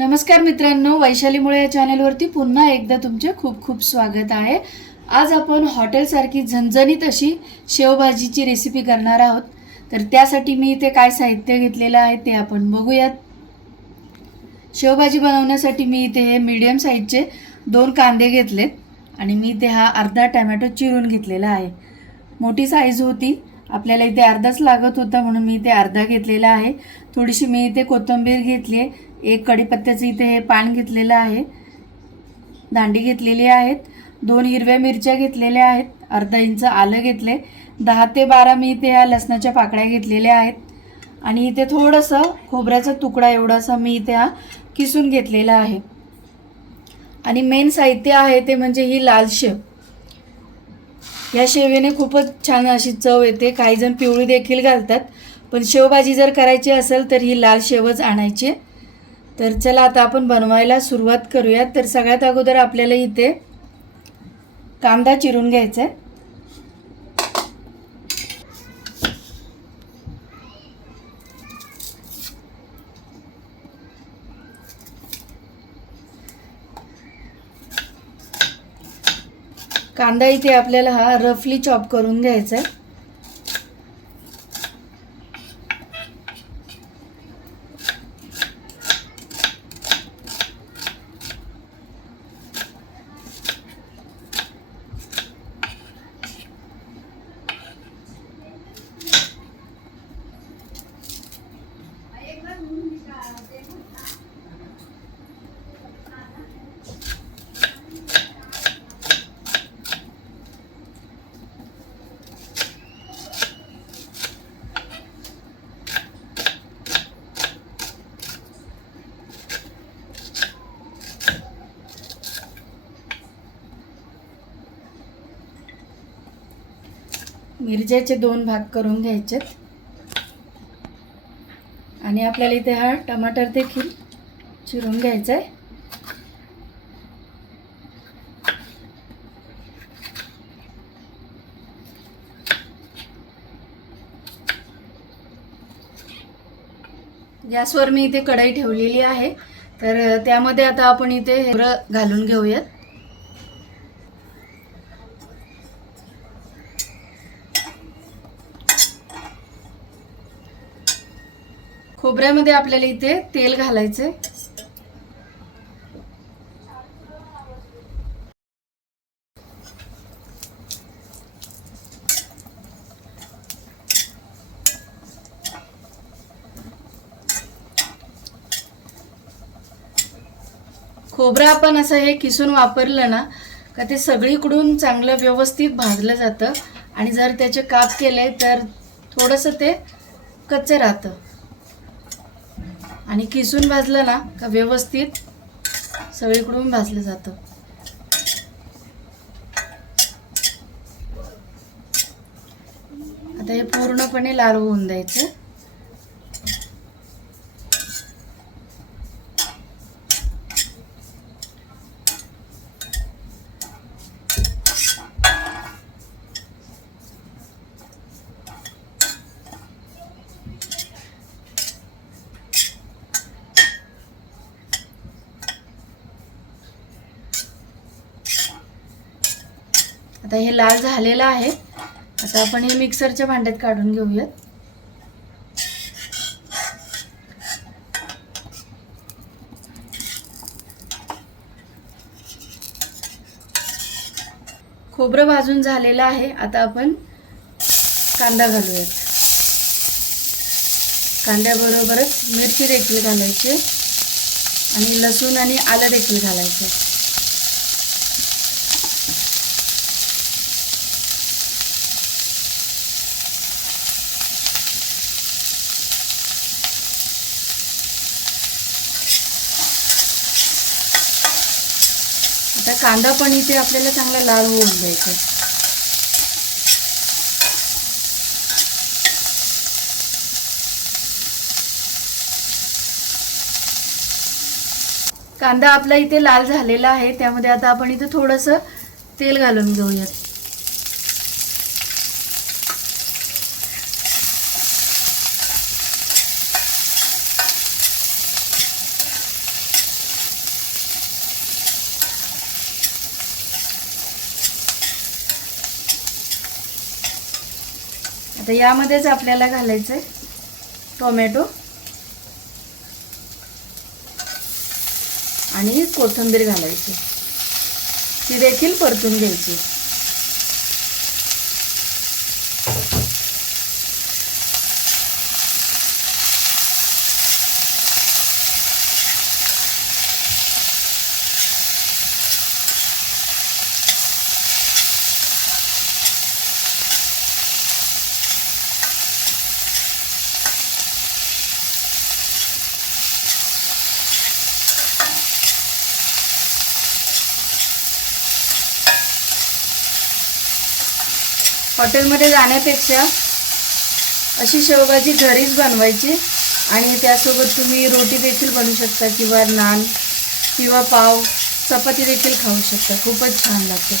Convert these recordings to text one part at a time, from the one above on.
नमस्कार मित्रांनो, वैशाली मुळे या चॅनलवरती पुन्हा एकदा तुमचे खूप खूप स्वागत आहे। आज आपण हॉटेलसारखी झणझणीत अशी शेवभाजीची रेसिपी करणार आहोत। तर त्यासाठी मी इथे काय साहित्य घेतलेलं आहे ते आपण बघूयात। शेवभाजी बनवण्यासाठी मी इथे हे मीडियम साईजचे 2 कांदे घेतलेत आणि मी इथे हा अर्धा टोमॅटो चिरून घेतलेला आहे। मोठी साईज होती, आपल्याला इथे अर्धाच लागत होता म्हणून मी इथे अर्धा घेतलेला आहे। थोडीशी मी इथे कोथिंबीर घेतली आहे, एक कढीपत्त्याचं इथे हे पान घेतलेलं आहे, दांडी घेतलेली आहेत, 2 हिरव्या मिरच्या घेतलेल्या आहेत, अर्धा इंच आलं घेतले, 10 ते 12 मी इथे ह्या लसणाच्या पाकळ्या घेतलेल्या आहेत आणि इथे थोडंसं खोबऱ्याचा तुकडा एवढासा मी इथे हा किसून घेतलेला आहे। आणि मेन साहित्य आहे ते म्हणजे ही लाल शेव। या शेवेने खूपच छान अशी चव येते, काही जण पिवळी देखील घालतात, पण शेवभाजी जर करायची असेल तर ही लाल शेवच आणायची। तर चला आता आपण बनवायला सुरुवात करूया। तर सगळ्यात अगोदर आपल्याला इथे कांदा चिरून घ्यायचा आहे। कांदा इथे आपल्याला हा रफली चॉप करून घ्यायचा आहे। मिरच्याचे 2 भाग करून घ्यायचे आणि आपल्याला इथे हा टमाटर देखील चिरून घ्यायचा आहे। गॅसवर मी इथे कढई ठेवलेली आहे, तर त्यामध्ये आता आपण इथे खोबरं घालून घेऊयात। खोबऱ्यामध्ये आपल्याला इथे तेल घालायचे। खोबरं आपण असं हे किसून वापरलं ना का ते सगळीकडून चांगलं व्यवस्थित भाजलं जातं आणि जर त्याचे काप केले तर थोडंसं ते कच्चं राहतं आणि किसून भाजलं ना का व्यवस्थित सगळीकडून भाजलं जातं। आता हे पूर्णपणे लाल होऊन द्यायचं। आता हे लाल झालेलं आहे, आता आपण हे मिक्सरच्या भांड्यात काढून घेऊयात। खोबरं भाजून झालेलं आहे, आता आपण कांदा घालूयात। कांद्याबरोबरच मिरची देखील घालायची आणि लसूण आणि आलं देखील घालायचं। आता कांदा पण इथे आपल्याला चांगला लाल होऊन द्यायचा। कांदा आपला इथे लाल झालेला आहे, त्यामध्ये आता आपण इथे थोडंसं तेल घालून घेऊयात। आता यामध्येच आपल्याला घालायचं आहे टोमॅटो आणि कोथिंबीर घालायची, ती देखील परतून घ्यायची. हॉटेलमध्ये जाण्यापेक्षा अशी शेवभाजी घरीच बनवायची आणि त्यासोबत तुम्ही रोटी देखील बनवू शकता किंवा नान किंवा पाव चपाती देखील खाऊ शकता. खूपच छान लागते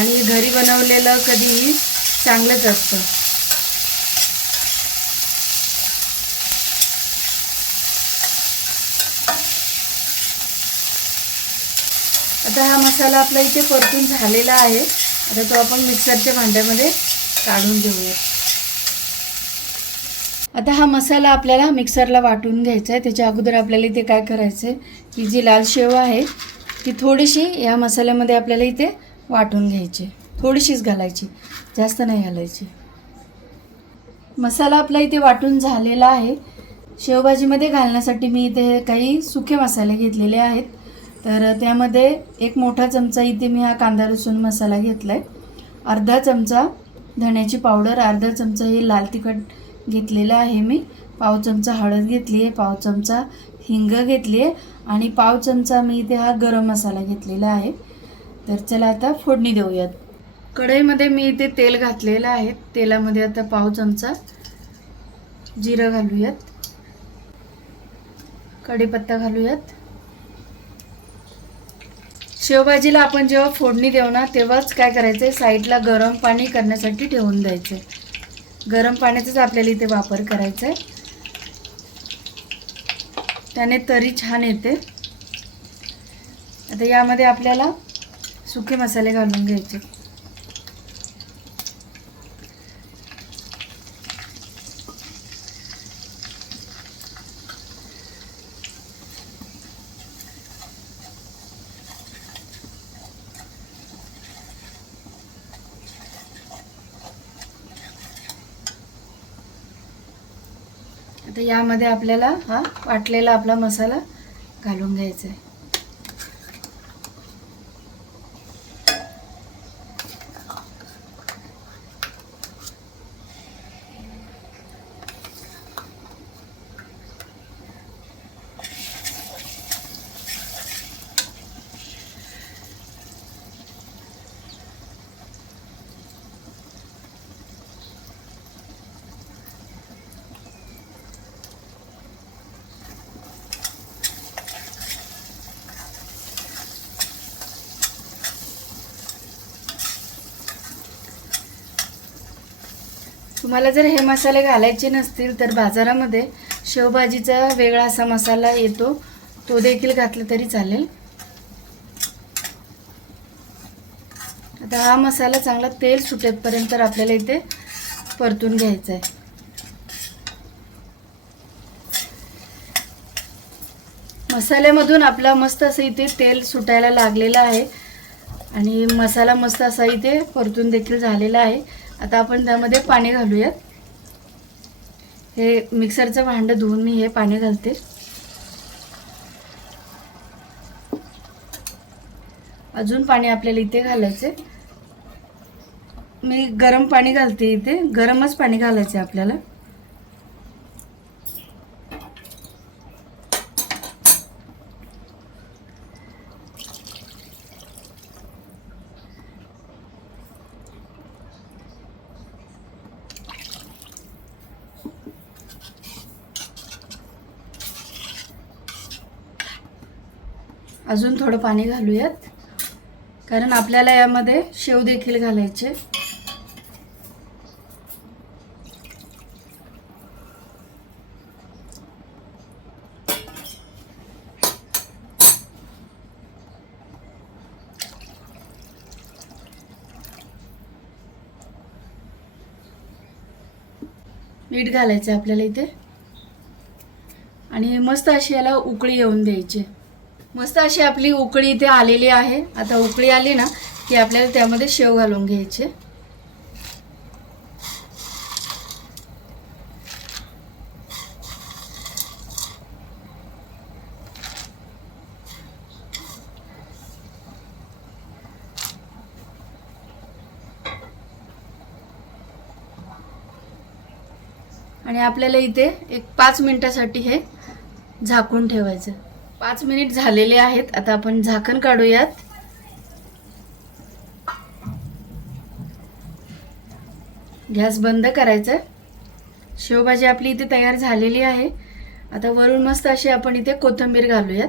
आणि घरी बनवलेलं कधीही चांगलंच असतं. आता हा मसाला आपला इथे परतून झालेला आहे. आता तो आपण मिक्सरच्या भांड्यामध्ये काढून घेऊया. आता हा मसाला आपल्याला मिक्सरला वाटून घ्यायचा आहे. त्याच्या अगोदर आपल्याला इथे काय करायचं आहे की जी लाल शेव आहे ती थोडीशी या मसाल्यामध्ये आपल्याला इथे वाटून घ्यायची. थोडीशीच घालायची, जास्त नाही घालायची. मसाला आपला इथे वाटून झालेला आहे. शेवभाजीमध्ये घालण्यासाठी मी इथे काही सुके मसाले घेतलेले आहेत. तर त्यामध्ये एक मोठा चमचा इथे मी हा कांदा लसूण मसाला घेतला आहे, अर्धा चमचा धण्याची पावडर, अर्धा चमचा हे लाल तिखट घेतलेलं आहे मी, पाव चमचा हळद घेतली आहे, पाव चमचा हिंग घेतली आहे आणि पाव चमचा मी इथे हा गरम मसाला घेतलेला आहे. तर चला आता फोडणी देऊयात. कढईमध्ये मी इथे तेल घातलेलं आहे. तेलामध्ये आता पाव चमचा जिरं घालूयात, कढीपत्ता घालूयात. शेवभाजीला आपण जेव्हा फोडणी देऊ ना तेव्हाच काय करायचं आहे, साईडला गरम पाणी करण्यासाठी ठेवून द्यायचं आहे. गरम पाण्याचाच आपल्याला इथे वापर करायचा आहे, त्याने तरी छान येते. आता यामध्ये आपल्याला सुके मसाले घालून घ्यायचे. आता यामध्ये आपल्याला हा वाटलेला आपला मसाला घालून घ्यायचा आहे. तुम्हाला जर हे मसाले घालायचे नसतील तर बाजारामध्ये शेवभाजीचा वेगळा असा मसाला येतो, तो देखील घातला तरी चालेल. आता हा मसाला चांगला तेल सुटेपर्यंत आपल्याला इथे परतून घ्यायचा आहे. मसाल्यामधून आपला मस्त असं इथे तेल सुटायला लागलेलं आहे आणि मसाला मस्त असा इथे परतून देखील झालेला आहे. आता आपण त्यामध्ये पाणी घालूयात. हे मिक्सरचं भांडं धुवून मी हे पाणी घालते. अजून पाणी आपल्याला इथे घालायचे. मी गरम पाणी घालते इथे, गरमच पाणी घालायचे आपल्याला. अजून थोडं पाणी घालूयात कारण आपल्याला यामध्ये शेव देखील घालायचे. मीठ घालायचं आपल्याला इथे आणि मस्त अशी याला उकळी येऊन द्यायची. मस्त अशी आपली उकळी इथे आलेली आहे. आता उकळी आली ना की आपल्याला त्यामध्ये शेव घालून घ्यायचे. आणि आपल्याला इथे एक 5 मिनिटासाठी हे झाकून ठेवायचं. 5 मिनिट झालेले आहेत. आता आपण झाकण काढूयात. गॅस बंद करायचा. शेवभाजी आपली इथे तयार झालेली आहे. आता वरून मस्त अशी आपण इथे कोथिंबीर घालूयात.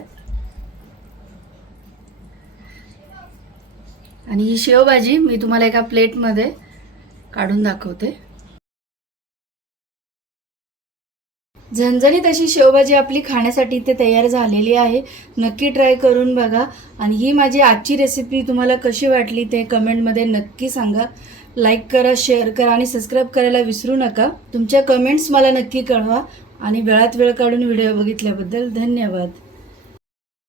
आणि ही शेवभाजी मी तुम्हाला एका प्लेटमध्ये काढून दाखवते. झणझणीत अशी शेवभाजी आपली खाण्यासाठी इथे तयार झालेली आहे. नक्की ट्राय करून बघा. आणि ही माझी आजची रेसिपी तुम्हाला कशी वाटली ते कमेंटमध्ये नक्की सांगा. लाईक करा, शेअर करा आणि सबस्क्राईब करायला विसरू नका. तुमच्या कमेंट्स मला नक्की कळवा. आणि वेळात वेळ काढून व्हिडिओ बघितल्याबद्दल धन्यवाद.